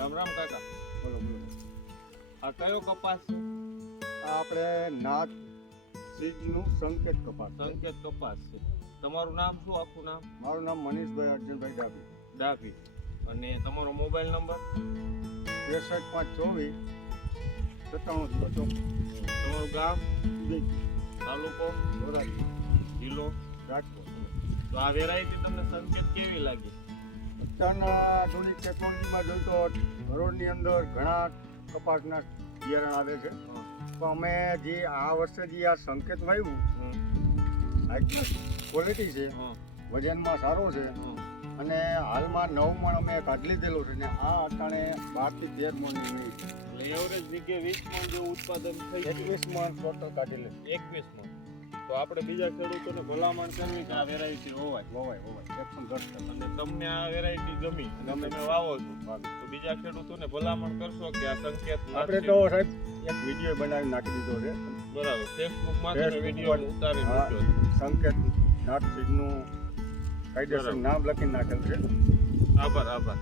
રામ રામ કાકા. બોલો બોલો. આ કયો કપાસ છે? આ આપણે નાગ સીડનું સંકેત કપાસ સંકેત કપાસ છે. તમારું નામ શું આખું નામ? મારું નામ મનીષભાઈ અર્જુનભાઈ ડાભી. ડાભી. અને તમારો મોબાઈલ નંબર? ત્રેસઠ પાંચ ચોવીસ સત્તાણું જીરો ચોવીસ તમારું ગામ? તાલુકો? ધોરાજી. જિલ્લો? રાજકોટ. તો આ વેરાયટી તમને સંકેત કેવી લાગી? અત્યારના આધુનિક ટેકનોલોજીમાં તો ઘરોની અંદર ઘણા કપાસના બિયારણ આવે છે. તો અમે જે આ વર્ષે જે આ સંકેત વાવ્યું હાઈ ક્વોલિટી છે વજનમાં સારો છે. અને હાલમાં નવ મણ અમે કાઢી લીધેલું છે ને આ અટાણે બારથી તેર વીજ એવરેજ જગ્યાએ વીસ મણ જેવું ઉત્પાદન થઈ એકવીસ મણ ટોટલ કાઢી લીધું એકવીસ મણ. તો આપણે બીજા ખેડૂતોને ભલામણ કરવી કે આ વેરાયટી હોવાય હોવાય હોવાય. એકસો દસ અને તમને આ વેરાયટી ગમી અને તમે વાવો છો તો બીજા ખેડૂતોને ભલામણ કરશો કે આ સંકેત આપણે તો સાહેબ એક વીડિયો બનાવી નાખી દીધો છે. બરાબર. ફેસબુકમાં તમે વીડિયો. ઉતારી મૂક્યો સંકેત નાથ સીડનું કાયદેસર નામ લખી નાખેલ છે. આભાર આભાર.